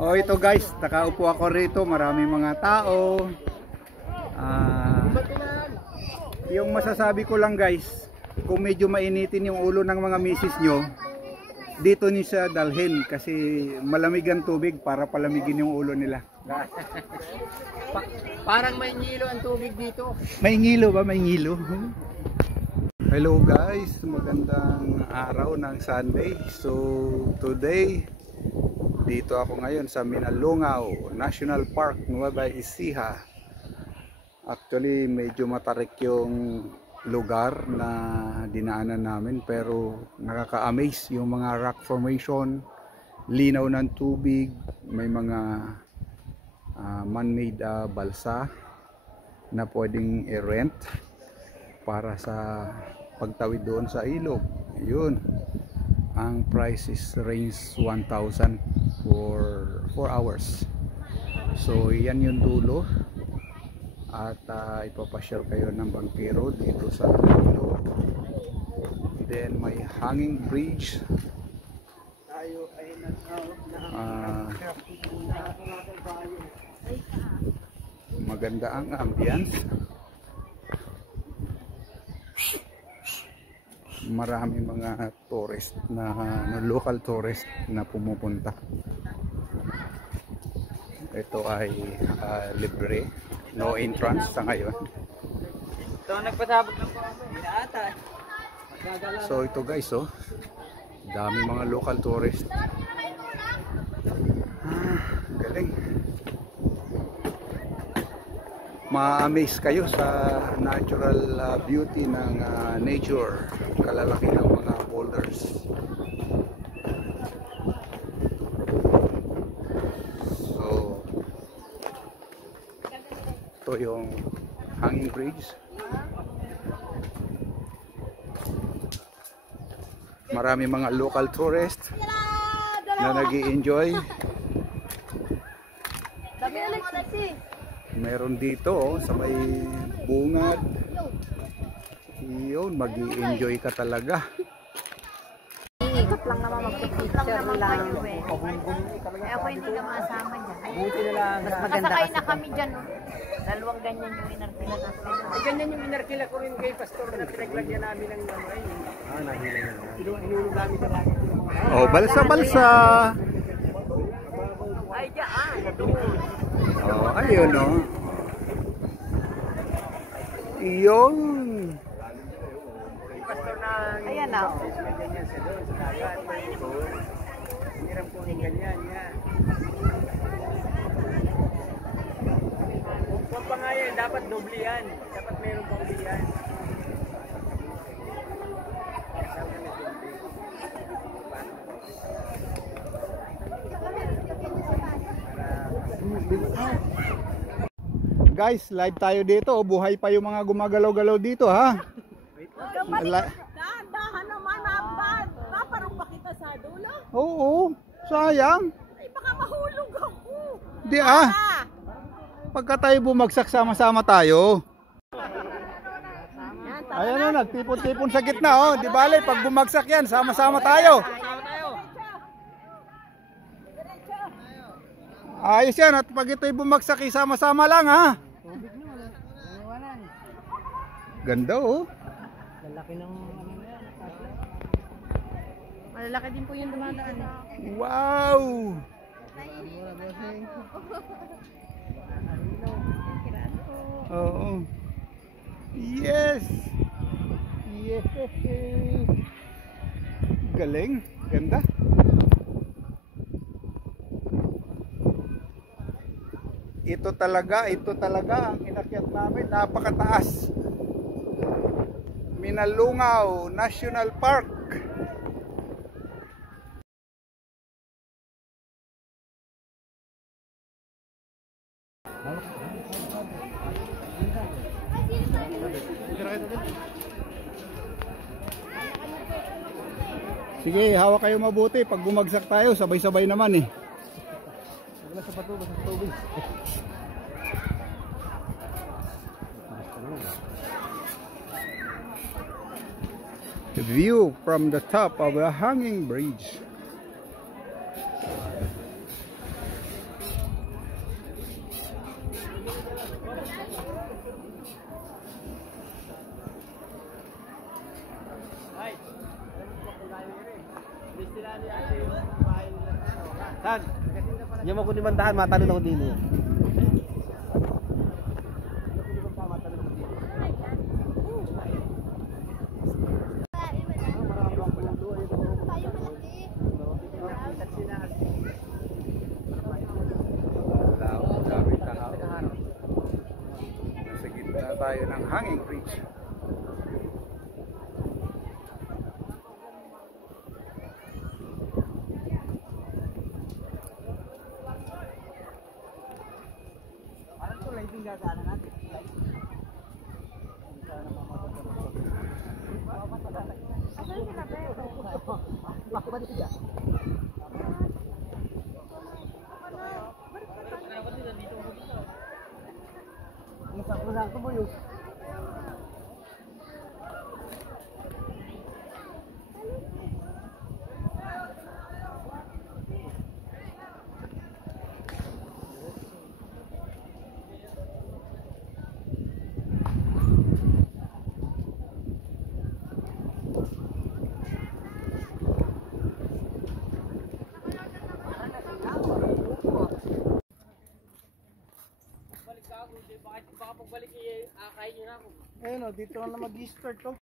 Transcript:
Oh, ito guys, nakaupo ako rito, maraming mga tao. Yung masasabi ko lang guys, kung medyo mainitin yung ulo ng mga misis nyo, dito niyo siya dalhin kasi malamig ang tubig para palamigin yung ulo nila. Parang may ngilo ang tubig dito. May ngilo ba? May ngilo? Hello guys, magandang araw ng Sunday. So today, dito ako ngayon sa Minalungaw National Park, Nueva Ecija. Actually medyo matarik yung lugar na dinaanan namin, pero nakaka-amaze yung mga rock formation, linaw ng tubig, may mga man-made balsa na pwedeng i-rent para sa pagtawid doon sa ilog. Yun, ang price is range 1,000 for 4 hours. So yan yung dulo, at ipapasyal kayo ng bangkero dito sa ilog. Then may hanging bridge. Maganda ang ambience. Marami mga tourist na local tourist na pumupunta. Ito ay libre, no entrance sa ngayon. Ito nagpasabog ng ata. So ito guys, oh, dami mga local tourist. Galing. Ma-amaze kayo sa natural beauty ng nature, kalalaki ng mga boulders. So ito yung hanging bridge. Marami mga local tourists na nag-i-enjoy. Meron dito, oh, sa may bungad. Yun, mag-i-enjoy ka talaga. Ikot lang naman, mag-picture lang. Ako hindi na masama dyan. Buti na lang. Mas maganda kasi. Nasakay na kami dyan. Dalawang ganyan yung inarkila natin. Ay, ganyan yung inarkila ko rin kay Pastor na pinaglagyan namin ng ay. Nahila na. Inulog namin sa langit. Oh, balsa-balsa. Ay, dyan. Oh, ayun, oh. Yun. Pastor na. Ayan na. Ganyan sa doon, sa dagat. Hirap po ng ganyan, yan. Huwag pa nga yan, dapat doble yan. Dapat meron pa uli yan. Guys, live tayo dito. Buhay pa yung mga gumagalaw-galaw dito, ha? Dahan naman, naparong pa kita sa dulo. Oo, sayang. Ay, baka mahulog ako. Di pagka tayo bumagsak, sama-sama tayo. Ayan na, nagtipon-tipon sa gitna, oh. Di bale, pag bumagsak yan, sama-sama tayo. Ayos yan, at pag ito'y bumagsak, sama-sama lang, ha? Ganda, oh. Lalaki ng Malalaki din po yung dumadaan. Wow! Oo. Yes! Yes! Galing, ganda. Ito talaga ang inakyat namin, napakataas. Minalungaw National Park. Sige, hawak kayo mabuti. Pag bumagsak tayo, sabay-sabay naman eh. Wala sa pato, basta sa tubig. The view from the top of the hanging bridge. Saan? Hindi mo ko ni bandahan, matalon ako din eh. Dami tao. Nasa gitna tayo ng hanging bridge. Ayun o, dito na mag-start to.